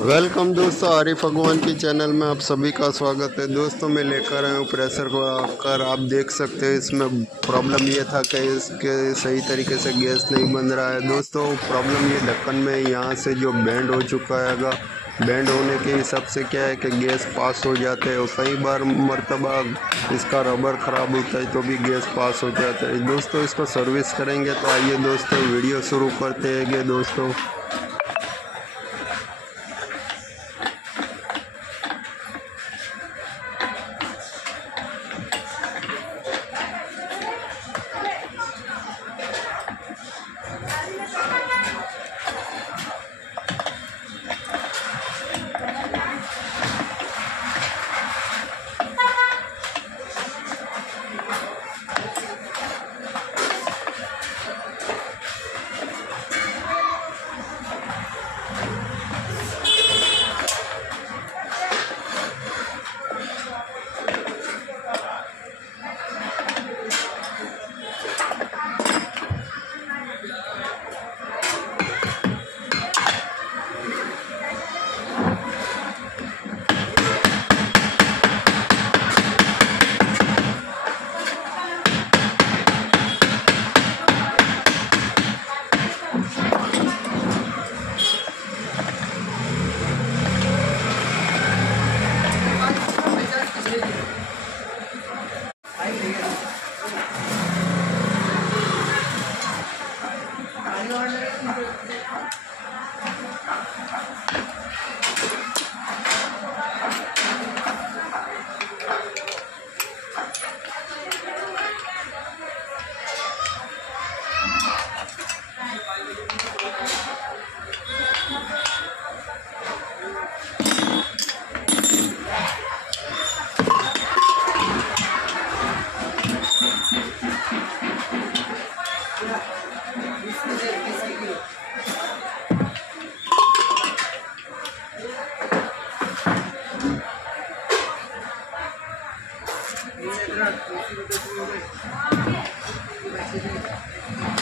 Welcome दोस्तों, आरिफ अगवान की channel में आप सभी का स्वागत है। दोस्तों मैं लेकर आया हूँ प्रेशर कुकर। आप देख सकते हैं इसमें प्रॉब्लम ये था कि इसके सही तरीके से गैस नहीं बन रहा है। दोस्तों प्रॉब्लम ये ढक्कन में यहाँ से जो बेंड हो चुका है, बेंड होने के हिसाब से क्या है कि गैस पास हो जाते हैं और कई बार मरतबा इसका रबर ख़राब होता है तो भी गैस पास हो जाता है। दोस्तों इसको सर्विस करेंगे तो आइए दोस्तों वीडियो शुरू करते हैं दोस्तों। Ini